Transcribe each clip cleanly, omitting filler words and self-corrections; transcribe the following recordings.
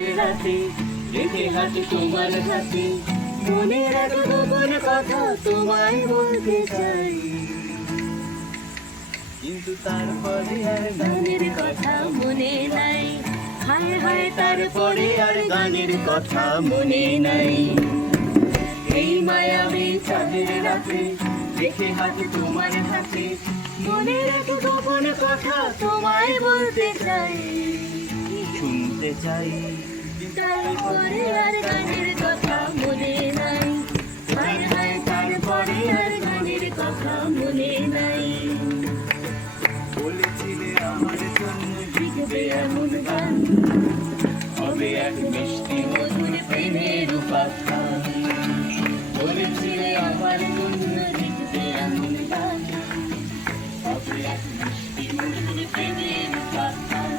রাতে রেখে হাতে তোমার হাতে মনের এক গোপন কথা তোমায় বলতে চাই, কিন্তু তারপরে আর গানের কথা মনে নাই। হায় হায় তারপরে আর গানের কথা মনে নাই। এই মায়াবী চাঁদের রাতে রেখে হাতে তোমার হাতে মনের এক গোপন কথা তোমায় বলতে চাই, শুনতে চাই। তারপরে আর গানের কথা মনে নাই। হায় হায় তারপরে আর গানের কথা মনে নাই। বলেছিলে আমার জন্য লিখবে এমন গান, হবে এক মিষ্টি মধুর প্রেমের উপাখ্যান। বলেছিলে আমার জন্য লিখবে এমন গান, হবে এক মিষ্টি মধুর প্রেমের উপাখ্যান।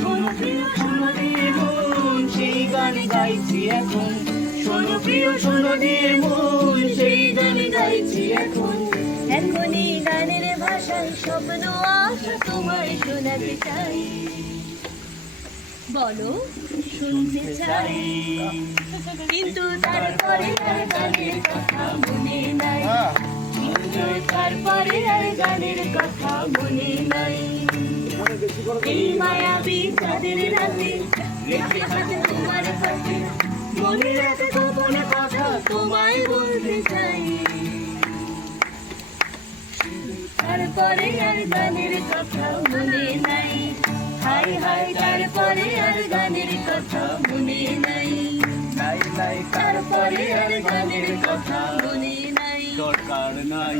শোনো প্রিয় শোনো দিয়ে মন সেই গান গাইছি এখন, শোনো প্রিয় শোনো দিয়ে মন সেই গান গাইছি এখন। এখনই গানের ভাষায় স্বপ্ন আশা তোমায় শোনাতে চাই, বলো শুনতে চাই, কিন্তু তারপরে আর গানের কথা মনে নাই। তারপরে আর গানের কথা মনে নাই। এই মায়াবী চাঁদের রাতে রেখে হাতে তোমার হাতে মনের এক গোপন কথা তোমায় বলতে চাই, তারপরে আর গানের কথা মনে নাই। হায় হায় তারপরে আর গানের কথা মনে নাই। তারপরে আর গানের কথা মনে নাই। দরকার নাই।